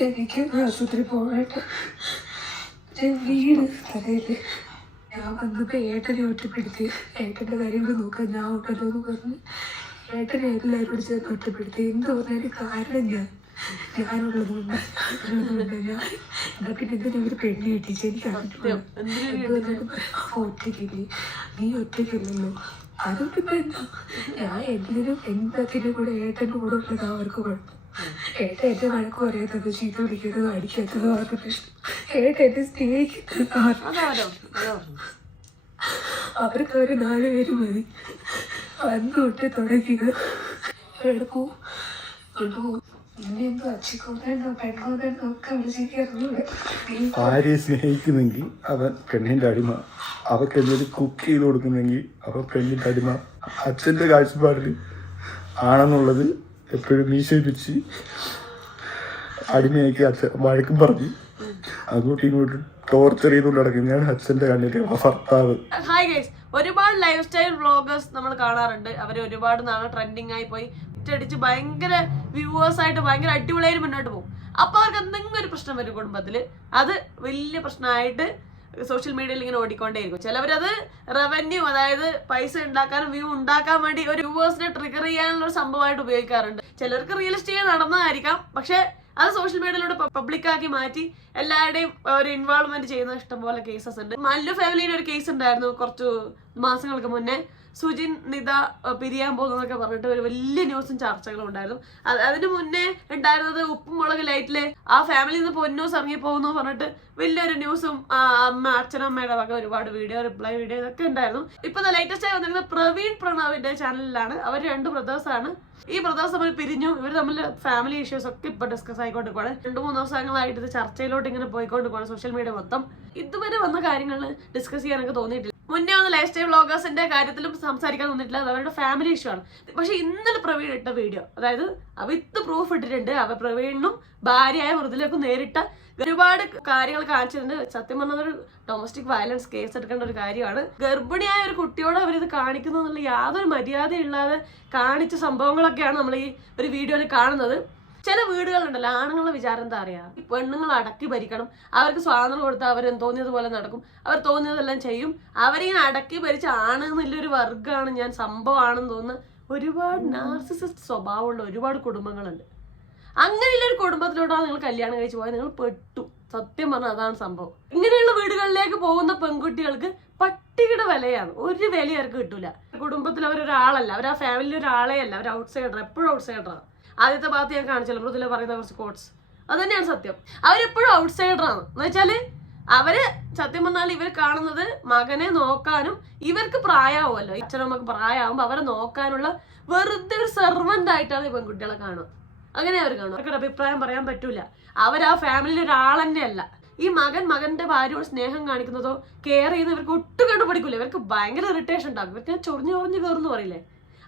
എനിക്ക് ആശുപത്രി പോകട്ടെ വീട് തലയില് ഞാൻ വന്നപ്പോൾ ഏട്ടനെ ഒറ്റപ്പെടുത്തി ഏട്ടൻ്റെ കാര്യങ്ങൾ നോക്കാൻ ഞാൻ ഉണ്ടല്ലോ എന്ന് പറഞ്ഞ് ഏട്ടനെ എല്ലാവരോട് ചേർന്ന് ഒറ്റപ്പെടുത്തി എന്ത് പറഞ്ഞാലും കാരണം ഞാനുള്ളതുകൊണ്ട് ഞാൻ പിന്നെ എന്തിനാ ഒരു പെണ്ണ് കെട്ടിച്ച് എനിക്ക് ഒറ്റയ്ക്കില്ലേ നീ ഒറ്റയ്ക്കില്ലല്ലോ അതൊക്കെ ഇപ്പം എന്താ ഞാൻ എന്തിനും എന്തിനും കൂടെ ഏട്ടൻ്റെ കൂടെ ഉള്ളത് അവർക്ക് കുഴപ്പം ഏട്ടൻ എന്റെ വഴക്ക് പറയാത്തത് ചീത്ത പിടിക്കുന്നത് അടിക്കാത്തത് അവർക്ക് പ്രശ്നം ഏട്ടൻ എന്നെ സ്നേഹിക്കുന്നത് അവർക്ക് ഒരു 4 പേര് മതി അന്ന് തൊട്ട് തുടങ്ങിയത് എടുക്കൂ ഭാര്യയെ സ്നേഹിക്കുന്നെങ്കിൽ അവൻ പെണ്ണിന്റെ അടിമ അവർക്ക് എന്തെങ്കിലും കുക്ക് ചെയ്ത് കൊടുക്കുന്നെങ്കിൽ അവൻ പെണ്ണിന്റെ അടിമ അച്ഛൻ്റെ കാഴ്ചപ്പാടിൽ ആണെന്നുള്ളത് എപ്പോഴും മീശയിപ്പിച്ച് അടിമയാക്കി അച്ഛൻ വഴക്കും പറഞ്ഞ് അങ്ങോട്ടും ഇങ്ങോട്ടും ടോർച്ചർ ചെയ്തുകൊണ്ട് നടക്കുന്നതാണ് അച്ഛൻ്റെ കണ്ണിലെ ഭർത്താവ്. ഹായ് ഗൈസ്, ഒരുപാട് ലൈഫ് സ്റ്റൈൽ വ്ളോഗേഴ്സ് നമ്മൾ കാണാറുണ്ട്. അവർ ഒരുപാട് നാളെ ട്രെൻഡിങ് ആയി പോയി അടിച്ച് ഭയങ്കര വ്യൂവേഴ്സ് ആയിട്ട് ഭയങ്കര അടിപൊളിയായി മുന്നോട്ട് പോകും. അപ്പൊ അവർക്ക് എന്തെങ്കിലും ഒരു പ്രശ്നം വരും കുടുംബത്തിൽ, അത് വലിയ പ്രശ്നമായിട്ട് സോഷ്യൽ മീഡിയയിൽ ഇങ്ങനെ ഓടിക്കൊണ്ടേയിരിക്കും. ചിലവരത് റവന്യൂ, അതായത് പൈസ ഉണ്ടാക്കാനും വ്യൂ ഉണ്ടാക്കാൻ വേണ്ടി ഒരു വ്യൂവേഴ്സിനെ ട്രിഗർ ചെയ്യാനുള്ള ഒരു സംഭവമായിട്ട് ഉപയോഗിക്കാറുണ്ട്. ചിലർക്ക് റിയലിസ്റ്റിക് നടന്നതായിരിക്കാം, പക്ഷെ അത് സോഷ്യൽ മീഡിയയിലൂടെ പബ്ലിക്കാക്കി മാറ്റി എല്ലാവരുടെയും ഒരു ഇൻവോൾവ്മെന്റ് ചെയ്യുന്ന ഇഷ്ടംപോലെ കേസസ് ഉണ്ട്. മല്ലു ഫാമിലിയുടെ ഒരു കേസ് ഉണ്ടായിരുന്നു കുറച്ചു മാസങ്ങൾക്ക് മുന്നേ. സുജിൻ നിത പിരിയാൻ പോകുന്നതൊക്കെ പറഞ്ഞിട്ട് ഒരു വലിയ ന്യൂസും ചർച്ചകളും ഉണ്ടായിരുന്നു. അതിന് മുന്നേ ഉണ്ടായിരുന്നത് ഉപ്പും മുളക് ലൈറ്റില് ആ ഫാമിലിയിൽ നിന്ന് പൊന്നൂസ് ഇറങ്ങി പോകുന്നു പറഞ്ഞിട്ട് വലിയൊരു ന്യൂസും അച്ഛനമ്മയുടെ വക ഒരുപാട് വീഡിയോ, റിപ്ലൈ വീഡിയോ ഇതൊക്കെ ഉണ്ടായിരുന്നു. ഇപ്പൊ ലേറ്റസ്റ്റ് ആയി വന്നിരിക്കുന്നത് പ്രവീൺ പ്രണവിന്റെ ചാനലിലാണ്. അവർ 2 ബ്രദേഴ്സ് ആണ്. ഈ ബ്രദേഴ്സ് തമ്മിൽ പിരിഞ്ഞു. ഇവർ തമ്മിൽ ഫാമിലി ഇഷ്യൂസ് ഒക്കെ ഇപ്പൊ ഡിസ്കസ് ആയിക്കൊണ്ടിരിക്കുകയാണ്. 2-3 ദിവസങ്ങളായിട്ട് ഇത് ചർച്ചയിലോട്ട് ഇങ്ങനെ പോയിക്കൊണ്ടിരിക്കുകയാണ് സോഷ്യൽ മീഡിയ മൊത്തം. ഇതുവരെ വന്ന കാര്യങ്ങൾ ഡിസ്കസ് ചെയ്യാനൊക്കെ തോന്നിയിട്ടില്ല. മുന്നേ വന്ന ലൈഫ് സ്റ്റൈൽ വ്ളോഗേഴ്സിന്റെ കാര്യത്തിലും സംസാരിക്കാൻ തോന്നിയിട്ടില്ല. അത് അവരുടെ ഫാമിലി ഇഷ്യൂ ആണ്. പക്ഷെ ഇന്നലെ പ്രവീൺ ഇട്ട വീഡിയോ, അതായത് വിത്ത് പ്രൂഫ് ഇട്ടിട്ടുണ്ട്. അവർ പ്രവീണിനും ഭാര്യയായ മൃദുലക്കും നേരിട്ട ഒരുപാട് കാര്യങ്ങൾ കാണിച്ചിട്ടുണ്ട്. സത്യം പറഞ്ഞത് ഒരു ഡൊമസ്റ്റിക് വയലൻസ് കേസ് എടുക്കേണ്ട ഒരു കാര്യമാണ്. ഗർഭിണിയായ ഒരു കുട്ടിയോട് അവരിത് കാണിക്കുന്നു എന്നുള്ള യാതൊരു മര്യാദയില്ലാതെ കാണിച്ച സംഭവങ്ങളൊക്കെയാണ് നമ്മൾ ഈ ഒരു വീഡിയോയിൽ കാണുന്നത്. ചില വീടുകളുണ്ടല്ലോ, ആണുങ്ങളുടെ വിചാരം എന്താ അറിയാം, പെണ്ണുങ്ങൾ അടക്കി ഭരിക്കണം, അവർക്ക് സ്വാതന്ത്ര്യം കൊടുത്താൽ അവർ തോന്നിയതുപോലെ നടക്കും, അവർ തോന്നിയതെല്ലാം ചെയ്യും. അവരിങ്ങനെ അടക്കി ഭരിച്ച ആണ് എന്നുള്ളൊരു വർഗ്ഗമാണ്, ഞാൻ സംഭവമാണെന്ന് തോന്നുന്ന ഒരുപാട് നാർസിസിസ്റ്റ് സ്വഭാവമുള്ള ഒരുപാട് കുടുംബങ്ങളുണ്ട്. അങ്ങനെയുള്ള ഒരു കുടുംബത്തിലോട്ടാണ് നിങ്ങൾ കല്യാണം കഴിച്ച് പോയാൽ നിങ്ങൾ പെട്ടു. സത്യം പറഞ്ഞാൽ അതാണ് സംഭവം. ഇങ്ങനെയുള്ള വീടുകളിലേക്ക് പോകുന്ന പെൺകുട്ടികൾക്ക് പട്ടികയുടെ വിലയാണ്. ഒരു വില അവർക്ക് കിട്ടൂല. കുടുംബത്തിൽ അവരൊരാളല്ല, അവർ ആ ഫാമിലിയിൽ ഒരാളെ അല്ല, അവർ ഔട്ട്സൈഡർ, എപ്പോഴും ഔട്ട്സൈഡറാണ്. ആദ്യത്തെ ഭാഗത്ത് ഞാൻ കാണിച്ചല്ലോ മൃദുല പറയുന്ന കുറച്ച് കോട്സ്, അത് തന്നെയാണ് സത്യം. അവരെപ്പോഴും ഔട്ട്സൈഡറാണ്. എന്ന് വെച്ചാല് അവര് സത്യം പറഞ്ഞാൽ ഇവർ കാണുന്നത് മകനെ നോക്കാനും, ഇവർക്ക് പ്രായമാവുമല്ലോ, അച്ഛനമ്മക്ക് പ്രായമാകുമ്പോൾ അവരെ നോക്കാനുള്ള വെറുതെ ഒരു സെർവന്റ് ആയിട്ടാണ് ഈ പെൺകുട്ടികളെ കാണുക. അങ്ങനെ അവർ കാണും. അവർക്കൊരു അഭിപ്രായം പറയാൻ പറ്റൂല. അവർ ആ ഫാമിലിയിൽ ഒരാൾ തന്നെയല്ല. ഈ മകന്റെ ഭാര്യയോട് സ്നേഹം കാണിക്കുന്നതോ കെയർ ചെയ്യുന്ന ഇവർക്ക് ഒട്ടും കണ്ടുപിടിക്കൂല. ഇവർക്ക് ഭയങ്കര ഇറിറ്റേഷൻ ഉണ്ടാകും. ഇവർക്ക് ചൊറിഞ്ഞു കയറുന്നു പറയില്ലേ,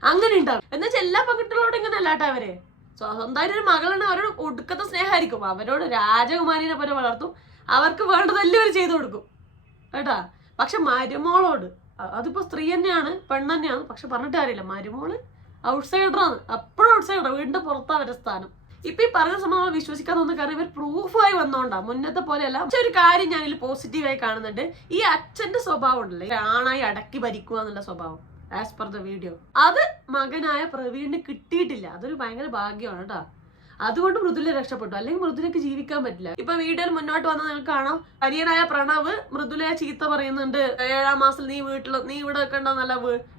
അങ്ങനെ ഉണ്ടാവും. എന്ന് വെച്ചാൽ എല്ലാ പെൺകുട്ടികളോടും ഇങ്ങനെ അല്ലാട്ടോ അവരെ. സ്വന്തമായിട്ട് ഒരു മകളാണ്, അവരോട് ഒടുക്കത്തെ സ്നേഹമായിരിക്കും. അവരോട് രാജകുമാരിനെ പോലെ വളർത്തും. അവർക്ക് വേണ്ടതെല്ലാം അവർ ചെയ്തു കൊടുക്കും കേട്ടാ. പക്ഷെ മരുമോളോട്, അതിപ്പോ സ്ത്രീ തന്നെയാണ്, പെണ്ണ് തന്നെയാണ്, പക്ഷെ പറഞ്ഞിട്ട് കാര്യമില്ല, മരുമോള് ഔട്ട്സൈഡറാണ്. അപ്പോഴും ഔട്ട്സൈഡർ, വീടിന്റെ പുറത്താ അവരുടെ സ്ഥാനം. ഇപ്പൊ ഈ പറയുന്ന സമയം നമ്മൾ വിശ്വസിക്കാൻ തോന്നുന്ന കാര്യം ഇവർ പ്രൂഫായി വന്നോണ്ടാ, മുന്നത്തെ പോലെയല്ല. പക്ഷെ ഒരു കാര്യം ഞാനിൽ പോസിറ്റീവായി കാണുന്നുണ്ട്. ഈ അച്ഛന്റെ സ്വഭാവം ഉണ്ടല്ലേ, ആണായി അടക്കി ഭരിക്കുക എന്നുള്ള സ്വഭാവം, ആസ് പെർ ദ വീഡിയോ, അത് മകനായ പ്രവീണിന് കിട്ടിയിട്ടില്ല. അതൊരു ഭയങ്കര ഭാഗ്യമാണ് കേട്ടോ. അതുകൊണ്ട് മൃദുല രക്ഷപ്പെട്ടു, അല്ലെങ്കിൽ മൃദുലക്ക് ജീവിക്കാൻ പറ്റില്ല. ഇപ്പൊ വീഡിയോയിൽ മുന്നോട്ട് വന്നാൽ നിങ്ങൾക്ക് കാണാം, അനിയനായ പ്രണവ് മൃദുലയെ ചീത്ത പറയുന്നുണ്ട്. 7-ാം മാസത്തിൽ നീ ഇവിടെ നിൽക്കണ്ടെന്നല്ല,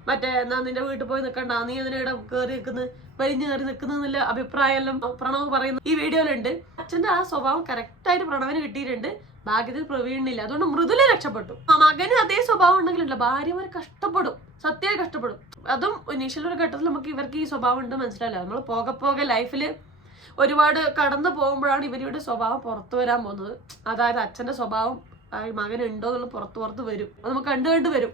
മറ്റേ എന്നാ നിന്റെ വീട്ടിൽ പോയി നിൽക്കണ്ട, നീ അതിനെ ഇവിടെ കയറി നിൽക്കുന്നത്, വലിഞ്ഞു കയറി നിൽക്കുന്നില്ല അഭിപ്രായമെല്ലാം പ്രണവ് പറയുന്നു ഈ വീഡിയോയിലുണ്ട്. അച്ഛന്റെ ആ സ്വഭാവം കറക്റ്റായിട്ട് പ്രണവിന് കിട്ടിയിട്ടുണ്ട്. ഭാഗ്യത്തിൽ പ്രവീണില്ല. അതുകൊണ്ട് മൃദുല രക്ഷപ്പെട്ടു. മകന് അതേ സ്വഭാവം ഉണ്ടെങ്കിലല്ല, ഭാര്യമാർ കഷ്ടപ്പെടും, സത്യമായി കഷ്ടപ്പെടും. അതും ഇനീഷ്യൽ ഒരു ഘട്ടത്തിൽ നമുക്ക് ഇവർക്ക് ഈ സ്വഭാവം ഉണ്ട് മനസ്സിലാവില്ല. നമ്മൾ പോകെ ലൈഫില് ഒരുപാട് കടന്നു പോകുമ്പോഴാണ് ഇവരുടെ സ്വഭാവം പുറത്തു വരാൻ പോകുന്നത്. അതായത് അച്ഛന്റെ സ്വഭാവം മകനുണ്ടോ എന്നുള്ള പുറത്ത് വരും. അത് നമുക്ക് കണ്ടു വരും.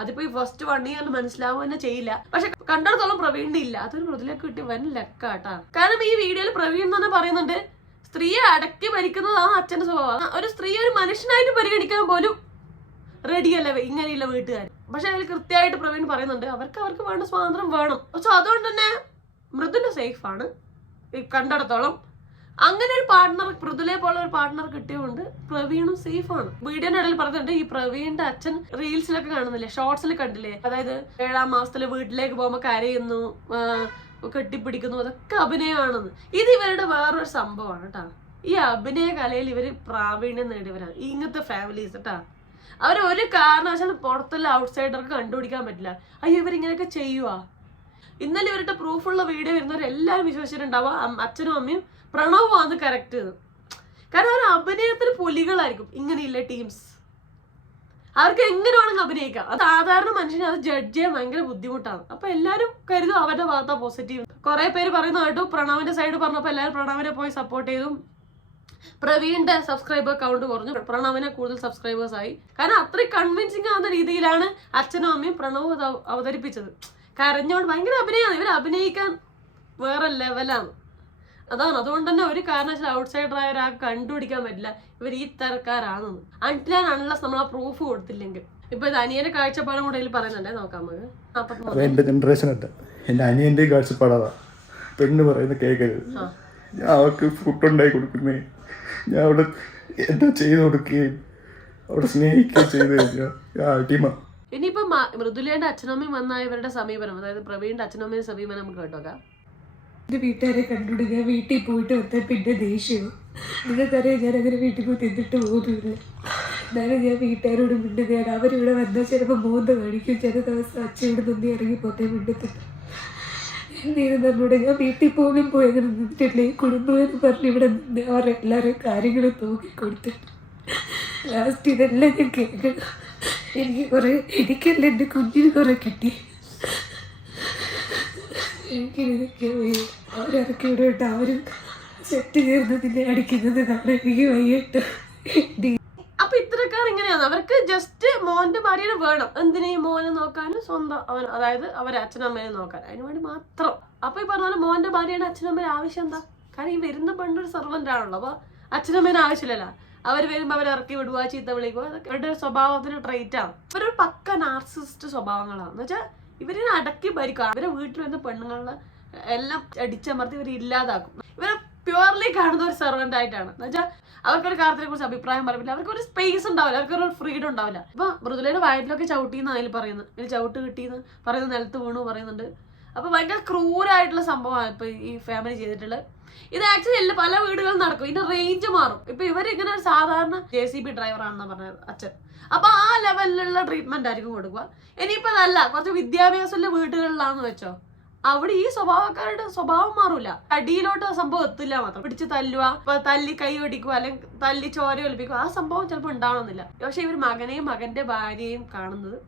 അതിപ്പോ ഈ ഫസ്റ്റ് 1 ഇയർ മനസ്സിലാവുക തന്നെ ചെയ്യില്ല. പക്ഷെ കണ്ടിടത്തോളം പ്രവീണിന്റെ ഇല്ല. അതൊരു മൃദുലക്ക് കിട്ടി വൻ ലക്കാട്ടാ. കാരണം ഈ വീഡിയോയിൽ പ്രവീൺ തന്നെ പറയുന്നുണ്ട്, സ്ത്രീയെ അടക്കി ഭരിക്കുന്നതാണ് അച്ഛന്റെ സ്വഭാവം. ഒരു സ്ത്രീ ഒരു മനുഷ്യനായിട്ട് പരിഗണിക്കാൻ പോലും റെഡിയല്ല ഇങ്ങനെയുള്ള വീട്ടുകാർ. പക്ഷെ അതിൽ കൃത്യമായിട്ട് പ്രവീൺ പറയുന്നുണ്ട് അവർക്ക് വേണ്ട സ്വാതന്ത്ര്യം വേണം. പക്ഷെ അതുകൊണ്ട് തന്നെ മൃദുല സേഫ് ആണ് കണ്ടിടത്തോളം. അങ്ങനെ ഒരു പാർട്ട്ണർ, മൃദുലയെ പോലെ ഒരു പാർട്ട്ണർ കിട്ടിയതുകൊണ്ട് പ്രവീണും സേഫ് ആണ്. വീഡിയോന്റെ ഇടയിൽ പറഞ്ഞിട്ടുണ്ട് ഈ പ്രവീണിന്റെ അച്ഛൻ റീൽസിലൊക്കെ കാണുന്നില്ലേ, ഷോർട്സിൽ കണ്ടില്ലേ, അതായത് 7ാം മാസത്തില് വീട്ടിലേക്ക് പോകുമ്പോൾ കരയുന്നു, കെട്ടിപ്പിടിക്കുന്നു, അതൊക്കെ അഭിനയമാണെന്ന്. ഇത് ഇവരുടെ വേറൊരു സംഭവമാണ് കേട്ടാ. ഈ അഭിനയ കലയിൽ ഇവര് പ്രാവീണ്യം നേടിയവരാണ് ഇങ്ങനത്തെ ഫാമിലീസ് കേട്ടാ. അവർ ഒരു കാരണവശാലും പുറത്തുള്ള ഔട്ട്സൈഡർക്ക് കണ്ടുപിടിക്കാൻ പറ്റില്ല. അയ്യോ ഇവരിങ്ങനെയൊക്കെ ചെയ്യുവാ. ഇന്നലെ ഇവരുടെ പ്രൂഫുള്ള വീഡിയോ വരുന്നവരെല്ലാവരും വിശ്വസിച്ചിട്ടുണ്ടാവുക അച്ഛനും അമ്മയും പ്രണവുമാണ് കറക്റ്റ് ചെയ്ത്. കാരണം അവർ അഭിനയത്തിന് പുലികളായിരിക്കും. ഇങ്ങനെയില്ല ടീംസ്, അവർക്ക് എങ്ങനെ വേണമെങ്കിൽ അഭിനയിക്കാം. അത് സാധാരണ മനുഷ്യനെ അത് ജഡ്ജ് ചെയ്യാൻ ഭയങ്കര ബുദ്ധിമുട്ടാണ്. അപ്പൊ എല്ലാവരും കരുതും അവരുടെ ഭാഗത്താ പോസിറ്റീവ്. കുറെ പേര് പറയുന്ന കേട്ടു പ്രണവിന്റെ സൈഡ് പറഞ്ഞപ്പോൾ എല്ലാവരും പ്രണവിനെ പോയി സപ്പോർട്ട് ചെയ്തു. പ്രവീണിന്റെ സബ്സ്ക്രൈബർ കൗണ്ട് കുറഞ്ഞു, പ്രണവിനെ കൂടുതൽ സബ്സ്ക്രൈബേഴ്സ് ആയി. കാരണം അത്രയും കൺവിൻസിങ് ആവുന്ന രീതിയിലാണ് അച്ഛനും അമ്മയും പ്രണവ് അവതരിപ്പിച്ചത്. കരഞ്ഞോണ്ട് ഭയങ്കര അഭിനയമാണ്. ഇവർ അഭിനയിക്കാൻ വേറെ ലെവലാണ്. അതാണ്, അതുകൊണ്ട് തന്നെ ഒരു കാരണവശാലും ഔട്ട്സൈഡർ ആയ ഒരാൾക്ക് കണ്ടുപിടിക്കാൻ പറ്റില്ല ഇവർ ഈ തരക്കാരാണെന്ന്. അൺലെസ് നമ്മൾ ആ പ്രൂഫ് കൊടുത്തില്ലെങ്കിൽ. ഇപ്പൊ ഇത് അനിയന്റെ കാഴ്ചപ്പാടും കൂടെ ഇതിൽ പറയുന്നുണ്ടേ, നോക്കാം നമുക്ക്. എന്റെ ജനറേഷൻ അല്ല, എന്റെ അനിയന്റെ കാഴ്ചപ്പാടാ. പെണ്ണ് പറയുന്ന കേൾക്കരുത്, ഞാൻ അവർക്ക് ഫുഡ് ഉണ്ടാക്കി കൊടുക്കുന്നേ, ഞാൻ അവിടെ എന്താ ചെയ്ത് കൊടുക്കുകയും അവിടെ സ്നേഹിക്കുകയും ചെയ്ത് കഴിഞ്ഞാൽ അടിമ. ഇനിയിപ്പോ മൃദുലയുടെ അച്ഛനമ്മയും വന്ന ഇവരുടെ സമീപനം, അതായത് പ്രവീണിന്റെ അച്ഛനമ്മയും സമീപനം നമുക്ക് കേട്ടോക്കാം. എൻ്റെ വീട്ടുകാരെ കണ്ടുകൊണ്ട് ഞാൻ വീട്ടിൽ പോയിട്ട് വന്നാൽ പിന്നെ ദേഷ്യവും. നിങ്ങൾക്കറിയാം ഞാൻ അങ്ങനെ വീട്ടിൽ പോയി തിന്നിട്ട് പോകുന്നില്ല. എന്നാലും ഞാൻ വീട്ടുകാരോട് മിണ്ടുകയാണ്. അവരിവിടെ വന്നാൽ ചിലപ്പോൾ മോന്ത കാണിക്കും, ചില ദിവസം അച്ഛൻ ഇവിടെ നിന്ന് ഇറങ്ങിപ്പോട്ടെ മിണ്ടത്തില്ല. എന്നിരുന്നൂടെ ഞാൻ വീട്ടിൽ പോലും പോയങ്ങനെ നിന്നിട്ടില്ലേ. കുടുംബമെന്ന് പറഞ്ഞ് ഇവിടെ നിന്ന് അവരെല്ലാവരും കാര്യങ്ങളും നോക്കിക്കൊടുത്തിട്ട് ലാസ്റ്റ് ഇതെല്ലാം ഞാൻ കേൾക്കണം. എനിക്കല്ല എൻ്റെ കുഞ്ഞിന് കുറെ കിട്ടി. എനിക്കിതൊക്കെ അവരിറക്കി വിടട്ടെ, അവരും സെറ്റ് ചേർന്നതിനെ അടിക്കുന്നത് കാണാൻ എനിക്ക് വയ്യട്ട്. അപ്പൊ ഇത്തരക്കാർ ഇങ്ങനെയാണ്, അവർക്ക് ജസ്റ്റ് മോന്റെ ഭാര്യനെ വേണം. എന്തിനീ മോനെ നോക്കാനും സ്വന്തം അവൻ, അതായത് അവരെ അച്ഛനമ്മേനെ നോക്കാൻ, അതിന് വേണ്ടി മാത്രം. അപ്പൊ ഈ പറഞ്ഞ മോന്റെ ഭാര്യയുടെ അച്ഛനമ്മേനെ ആവശ്യം എന്താ? കാരണം ഈ വരുന്ന പെണ്ണൊരു സെർവന്റ് ആണല്ലോ, അപ്പൊ അച്ഛനമ്മേനെ ആവശ്യമില്ലല്ലോ. അവർ വരുമ്പോൾ അവർ ഇറക്കി വിടുക, ചീത്ത വിളിക്കുക, അതൊക്കെ അവരുടെ സ്വഭാവത്തിന് ട്രേറ്റ് ആണ്. ഇവരൊരു പക്ക നാർസിസ്റ്റ് സ്വഭാവങ്ങളാണ്. എന്ന് വെച്ചാൽ ഇവരിനെ അടക്കി ഭരിക്കുക. അവരെ വീട്ടിൽ വരുന്ന പെണ്ണുങ്ങളെ എല്ലാം അടിച്ചമർത്തി ഇവർ ഇല്ലാതാക്കും. ഇവരെ പ്യുവർലി കാണുന്ന ഒരു സെർവന്റ് ആയിട്ടാണ്. എന്ന് വെച്ചാൽ അവർക്കൊരു കാര്യത്തിനെ കുറിച്ച് അഭിപ്രായം പറയില്ല, അവർക്കൊരു സ്പേസ് ഉണ്ടാവില്ല, അവർക്കൊരു ഫ്രീഡം ഉണ്ടാവില്ല. ഇപ്പൊ മൃദുലയുടെ വയറ്റിലൊക്കെ ചവിട്ടിന്ന് അതിൽ പറയുന്നു, ഇതിൽ ചവിട്ട് കിട്ടിയെന്ന് പറയുന്നത്, നിലത്ത് വീണു പറയുന്നുണ്ട്. അപ്പൊ ഭയങ്കര ക്രൂരായിട്ടുള്ള സംഭവമാണ് ഇപ്പൊ ഈ ഫാമിലി ചെയ്തിട്ടുള്ളത്. ഇത് ആക്ച്വലി പല വീടുകളിൽ നടക്കും. ഇതിന്റെ റേഞ്ച് മാറും. ഇപ്പൊ ഇവരിങ്ങനെ ഒരു സാധാരണ JCB ഡ്രൈവർ ആണെന്ന് പറഞ്ഞത് അച്ഛൻ. അപ്പൊ ആ ലെവലിലുള്ള ട്രീറ്റ്മെന്റ് ആയിരിക്കും കൊടുക്കുക. ഇനിയിപ്പോ അതല്ല, കുറച്ച് വിദ്യാഭ്യാസമുള്ള വീടുകളിലാന്ന് വെച്ചോ, അവിടെ ഈ സ്വഭാവക്കാരുടെ സ്വഭാവം മാറൂല. അടിയിലോട്ട് ആ സംഭവം എത്തില്ല മാത്രം. പിടിച്ച് തല്ലുക, തല്ലി കൈ ഒടിക്കുക, അല്ലെങ്കിൽ തല്ലി ചോര ഒലിപ്പിക്കുക, ആ സംഭവം ചിലപ്പോൾ ഉണ്ടാവണമെന്നില്ല. പക്ഷെ ഇവർ മകനെയും മകന്റെ ഭാര്യയെയും കാണുന്നത്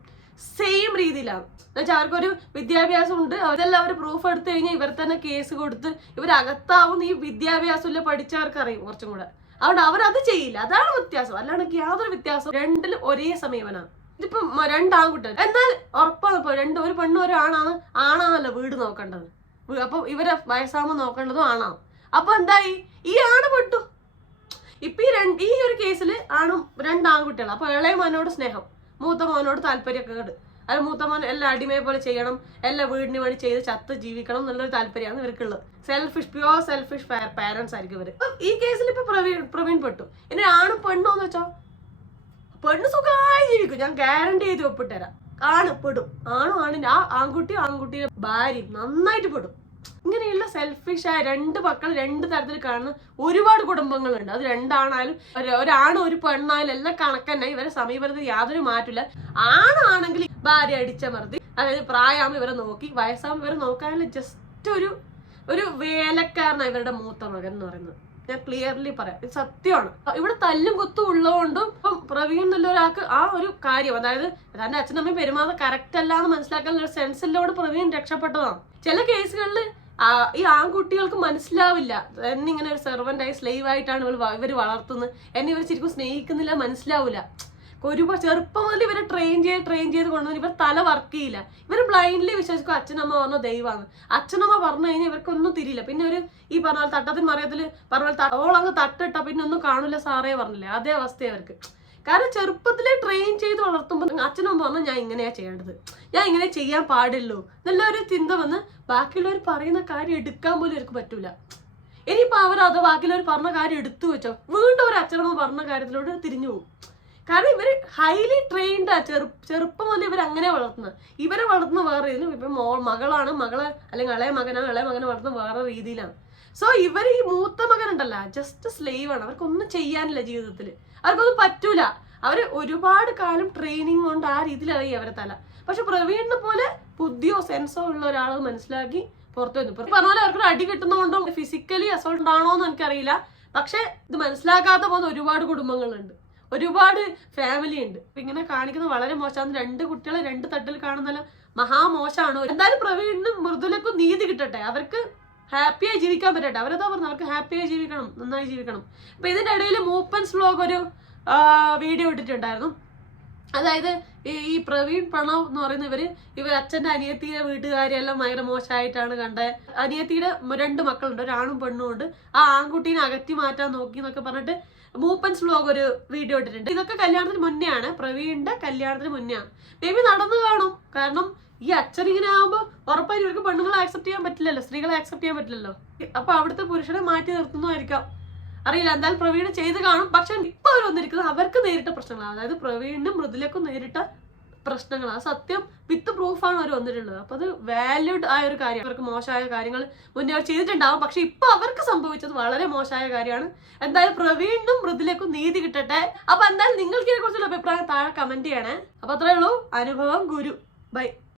സെയിം രീതിയിലാണ്. എന്നുവെച്ചാൽ അവർക്കൊരു വിദ്യാഭ്യാസം ഉണ്ട്, അതെല്ലാം അവർ പ്രൂഫ് എടുത്തു കഴിഞ്ഞാൽ ഇവർ തന്നെ കേസ് കൊടുത്ത് ഇവരകത്താവും. ഈ വിദ്യാഭ്യാസമില്ല പഠിച്ചവർക്ക് അറിയും കുറച്ചും കൂടെ. അതുകൊണ്ട് അവരത് ചെയ്യില്ല. അതാണ് വ്യത്യാസം. അല്ലാണ്ട് യാതൊരു വ്യത്യാസം. രണ്ടിലും ഒരേ സമീപനാണ്. ഇതിപ്പോ 2 ആൺകുട്ടികൾ, എന്നാൽ ഉറപ്പാണ് ഇപ്പൊ ഒരു പെണ്ണും ഒരു ആണാണല്ലോ വീട് നോക്കേണ്ടത്. അപ്പൊ ഇവരെ വയസ്സാകുമ്പോൾ നോക്കേണ്ടതും ആണാണ്. അപ്പൊ എന്തായി, ഈ ആണ് പെട്ടു. ഇപ്പൊ ഈ ഒരു കേസിൽ 2 ആൺകുട്ടികൾ. അപ്പൊ ഇളയ മോനോട് സ്നേഹം, മൂത്ത മോനോട് താല്പര്യമൊക്കെ. അത് മൂത്ത മോൻ എല്ലാം അടിമയെ പോലെ ചെയ്യണം, എല്ലാം വീടിന് വേണ്ടി ചെയ്ത് ചത്ത് ജീവിക്കണം എന്നുള്ളൊരു താല്പര്യമാണ് ഇവർക്കുള്ളത്. പ്യുവർ സെൽഫിഷ് പാരന്റ്സ് ആയിരിക്കും ഇവര്. ഈ കേസിൽ ഇപ്പൊ പ്രവീൺ പെട്ടു. ഇനി ആണും പെണ്ണോന്ന് വെച്ചോ, പെണ്ണ് സുഖമായി ജീവിക്കും, ഞാൻ ഗ്യാരണ്ടി ചെയ്ത് ഒപ്പിട്ടുതരാം. പെടും. ആണിന്റെ ആൺകുട്ടിയുടെ ഭാര്യയും നന്നായിട്ട് പെടും. ഇങ്ങനെയുള്ള സെൽഫിഷായ 2 മക്കൾ 2 തരത്തിൽ കാണുന്ന ഒരുപാട് കുടുംബങ്ങളുണ്ട്. അത് 2 ആണായാലും ഒരാണും ഒരു പെണ്ണായാലും എല്ലാം കണക്കന്നെ. ഇവരെ സമീപനത്തിൽ യാതൊരു മാറ്റില്ല. ആണാണെങ്കിൽ ഭാര്യ അടിച്ചമർത്തി, അതായത് പ്രായമാകുമ്പോൾ ഇവരെ നോക്കി, വയസ്സാകുമ്പോൾ ഇവരെ നോക്കാനുള്ള ജസ്റ്റ് ഒരു വേലക്കാരനാണ് ഇവരുടെ മൂത്ത മകൻ എന്ന് പറയുന്നത്. ഞാൻ ക്ലിയർലി പറയാം, ഇത് സത്യമാണ്. ഇവിടെ തല്ലും കുത്തും ഉള്ളതുകൊണ്ടും ഇപ്പം പ്രവീൺ എന്നുള്ള ഒരാൾക്ക് ആ ഒരു കാര്യം, അതായത് തന്റെ അച്ഛനമ്മയും പെരുമാറുന്നത് കറക്റ്റ് അല്ല എന്ന് മനസ്സിലാക്കാനുള്ള ഒരു സെൻസിലൂടെ പ്രവീൺ രക്ഷപ്പെട്ടതാണ്. ചില കേസുകളിൽ ഈ ആൺകുട്ടികൾക്ക് മനസ്സിലാവില്ല എന്നിങ്ങനെ ഒരു സെർവൻ്റായി സ്ലേവ് ആയിട്ടാണ് ഇവർ വളർത്തുന്നത്, എന്നെ ഇവർ ശരിക്കും സ്നേഹിക്കുന്നില്ല, മനസ്സിലാവില്ല. ഒരുപാട് ചെറുപ്പം മുതൽ ഇവരെ ട്രെയിൻ ചെയ്ത് കൊണ്ടുവന്ന് ഇവർ തല വർക്ക് ചെയ്യില്ല. ഇവർ ബ്ലൈൻഡ്ലി വിശ്വസിക്കും അച്ഛനമ്മ പറഞ്ഞ ദൈവമാണ്. അച്ഛനമ്മ പറഞ്ഞു കഴിഞ്ഞാൽ ഇവർക്കൊന്നും തിരിയില്ല. പിന്നെ ഒരു ഈ പറഞ്ഞ തട്ടത്തിൽ മറിയത്തിൽ പറഞ്ഞ ഓളങ്ങ് തട്ടിട്ടാ പിന്നെ ഒന്നും കാണില്ല സാറേ പറഞ്ഞില്ലേ, അതേ അവസ്ഥ അവർക്ക്. കാരണം ചെറുപ്പത്തിലെ ട്രെയിൻ ചെയ്ത് വളർത്തുമ്പോൾ അച്ഛനമ്മ പറഞ്ഞാൽ ഞാൻ ഇങ്ങനെയാ ചെയ്യേണ്ടത്, ഞാൻ ഇങ്ങനെ ചെയ്യാൻ പാടില്ലോ നല്ലൊരു ചിന്ത വന്ന് ബാക്കിയുള്ളവർ പറയുന്ന കാര്യം എടുക്കാൻ പോലും ഇവർക്ക് പറ്റൂല. ഇനിയിപ്പോൾ അവർ അത് ബാക്കിയുള്ളവർ പറഞ്ഞ കാര്യം എടുത്തു വെച്ചോ, വീണ്ടും ഒരു അച്ഛനമ്മ പറഞ്ഞ കാര്യത്തിലോട്ട് തിരിഞ്ഞു പോകും. കാരണം ഇവർ ഹൈലി ട്രെയിൻഡാ, ചെറുപ്പം മുതൽ ഇവർ അങ്ങനെ വളർത്തുന്നത്. ഇവരെ വളർത്തുന്ന വേറെ രീതിയിലും, ഇപ്പം മകളാണ്, മകളെ അല്ലെങ്കിൽ ഇളയ മകനെ വളർത്തുന്ന വേറെ രീതിയിലാണ്. സോ ഇവർ ഈ മൂത്ത മകനുണ്ടല്ല ജസ്റ്റ് സ്ലേവ് ആണ്, അവർക്കൊന്നും ചെയ്യാനില്ല ജീവിതത്തിൽ, അവർക്കൊന്നും പറ്റൂല. അവർ ഒരുപാട് കാലം ട്രെയിനിങ് കൊണ്ട് ആ രീതിയിലായി അവരെ തല. പക്ഷെ പ്രവീണിനെ പോലെ ബുദ്ധിയോ സെൻസോ ഉള്ള ഒരാൾ മനസ്സിലാക്കി പുറത്തു വന്നു. പറഞ്ഞ പോലെ അവർക്കൊരു അടി കിട്ടുന്നതുകൊണ്ടും ഫിസിക്കലി അസോൾട്ട് ഉണ്ടാണോ എന്ന് എനിക്കറിയില്ല. പക്ഷെ ഇത് മനസ്സിലാക്കാത്ത പോകുന്ന ഒരുപാട് കുടുംബങ്ങളുണ്ട്, ഒരുപാട് ഫാമിലി ഉണ്ട്. ഇങ്ങനെ കാണിക്കുന്നത് വളരെ മോശമാണ്. 2 കുട്ടികളെ 2 തട്ടിൽ കാണുന്നല്ല മഹാമോശമാണ്. എന്തായാലും പ്രവീണിനും മൃദുലക്കും നീതി കിട്ടട്ടെ, അവർക്ക് ഹാപ്പിയായി ജീവിക്കാൻ പറ്റട്ടെ. അവരെന്താ പറഞ്ഞു, അവർക്ക് ഹാപ്പിയായി ജീവിക്കണം, നന്നായി ജീവിക്കണം. അപ്പൊ ഇതിന്റെ ഇടയിൽ മൂപ്പൻസ് വ്ലോഗ് ഒരു വീഡിയോ ഇട്ടിട്ടുണ്ടായിരുന്നു. അതായത് ഈ പ്രവീൺ പ്രണവ് എന്ന് പറയുന്ന ഇവർ അച്ഛൻ്റെ അനിയത്തിയുടെ വീട്ടുകാരെല്ലാം ഭയങ്കര മോശമായിട്ടാണ് കണ്ടത്. അനിയത്തിയുടെ 2 മക്കളുണ്ട്, ഒരാണും പെണ്ണും ഉണ്ട്. ആ ആൺകുട്ടീനെ അകറ്റി മാറ്റാൻ നോക്കി എന്നൊക്കെ പറഞ്ഞിട്ട് മൂപ്പൻസ് വ്ലോഗ് ഒരു വീഡിയോ ഇട്ടിട്ടുണ്ട്. ഇതൊക്കെ കല്യാണത്തിന് മുന്നേ ആണ്, പ്രവീണിന്റെ കല്യാണത്തിന് മുന്നേ ആണ്. മേബി നടന്നു കാണും. കാരണം ഈ അച്ഛൻ ഇങ്ങനെ ആകുമ്പോൾ ഉറപ്പായും ഇവർക്ക് പെണ്ണുങ്ങളെ ആക്സെപ്റ്റ് ചെയ്യാൻ പറ്റില്ലല്ലോ, സ്ത്രീകളെ ആക്സെപ്റ്റ് ചെയ്യാൻ പറ്റില്ലല്ലോ. അപ്പൊ അവിടുത്തെ പുരുഷനെ മാറ്റി നിർത്തുന്നതായിരിക്കാം, അറിയില്ല. എന്തായാലും പ്രവീണ് ചെയ്ത് കാണും. പക്ഷെ ഇപ്പൊ അവർ വന്നിരിക്കുന്നത് അവർക്ക് നേരിട്ട പ്രശ്നങ്ങളാണ്. അതായത് പ്രവീണിനും മൃദുലക്കും നേരിട്ട പ്രശ്നങ്ങളാണ്. സത്യം വിത്ത് പ്രൂഫാണ് അവർ വന്നിട്ടുള്ളത്. അപ്പൊ അത് വാല്യൂഡ് ആയ ഒരു കാര്യം. അവർക്ക് മോശമായ കാര്യങ്ങൾ മുന്നേ അവർ ചെയ്തിട്ടുണ്ടാവും, പക്ഷെ ഇപ്പൊ അവർക്ക് സംഭവിച്ചത് വളരെ മോശമായ കാര്യമാണ്. എന്തായാലും പ്രവീണിനും മൃദുലക്കും നീതി കിട്ടട്ടെ. അപ്പൊ എന്തായാലും നിങ്ങൾക്ക് ഇതിനെ കുറിച്ചുള്ള അഭിപ്രായം താഴെ കമന്റ് ചെയ്യണേ. അപ്പൊ അത്രേ ഉള്ളൂ. അനുഭവം ഗുരു. ബൈ.